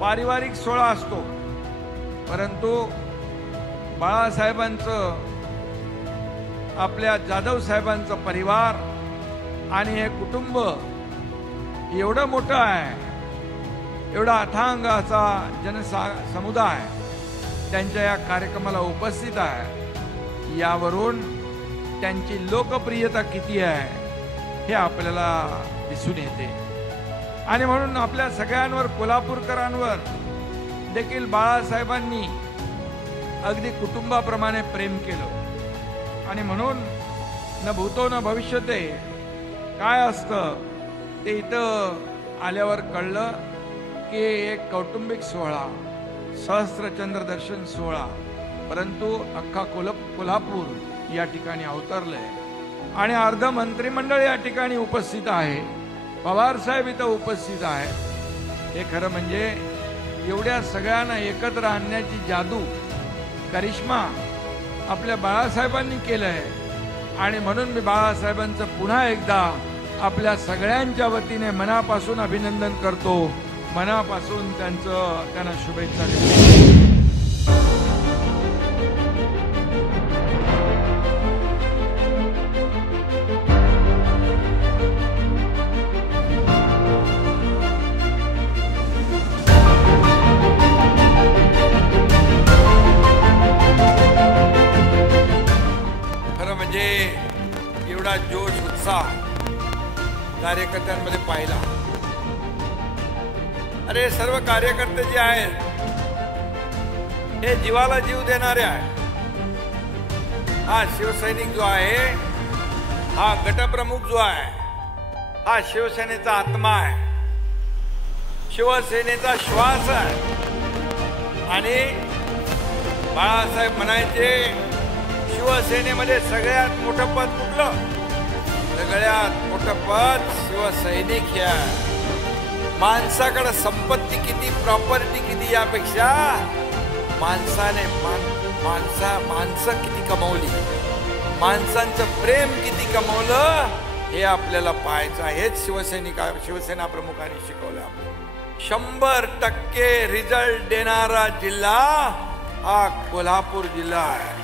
पारिवारिक सोहळा असतो, परंतु बाळासाहेबांचं, आपल्या जाधव साहेबांचं परिवार आणि हे कुटुंब एवढं मोठं आहे, एवढा अथांग असा जनसमुदाय त्यांच्या या कार्यक्रमाला उपस्थित आहे। यावरून त्यांची लोकप्रियता किती आहे हे आपल्याला दिसून येते। आणि म्हणून आपल्या सगळ्यांवर, कोल्हापूरकरांवर देखील बाळासाहेबांनी अगदी कुटुंबाप्रमाणे प्रेम केलं। आणि म्हणून न भूतो न भविष्यते काय असतं ते इथं आल्यावर कळलं की एक कौटुंबिक सोहळा, सहस्त्रचंद्र दर्शन सोहळा, परंतु अख्खा कोल्हापूर या ठिकाणी अवतरलंय आणि अर्ध मंत्रिमंडळ या ठिकाणी उपस्थित आहे। पवार साहेब इथं उपस्थित आहे। हे खरं म्हणजे एवढ्या सगळ्यांना एकत्र आणण्याची जादू, करिश्मा आपल्या बाळासाहेबांनी केलंय। आणि म्हणून मी बाळासाहेबांचं पुन्हा एकदा आपल्या सगळ्यांच्या वतीने मनापासून अभिनंदन करतो, मनापासून त्यांना शुभेच्छा देतो। खरं म्हणजे एवढा जोश, उत्साह कार्यकर्त्यांमध्ये पाहिला। अरे सर्व कार्यकर्ते जे आहेत हे जीवाला जीव देणारे आहेत। हा शिवसैनिक जो आहे, हा गटप्रमुख जो आहे, हा शिवसेनेचा आत्मा आहे, शिवसेनेचा श्वास आहे। आणि बाळासाहेब म्हणायचे, शिवसेनेमध्ये सगळ्यात मोठं पद कुठलं? सगळ्यात मोठं पद शिवसैनिक हे आहे। माणसाकडे संपत्ती किती, प्रॉपर्टी किती यापेक्षा माणसाने माणसं किती कमवली, माणसांचं प्रेम किती कमवलं हे आपल्याला पाहायचं। हेच शिवसेना प्रमुखांनी शिकवलं आपल्याला। 100% रिझल्ट देणारा जिल्हा हा कोल्हापूर जिल्हा आहे।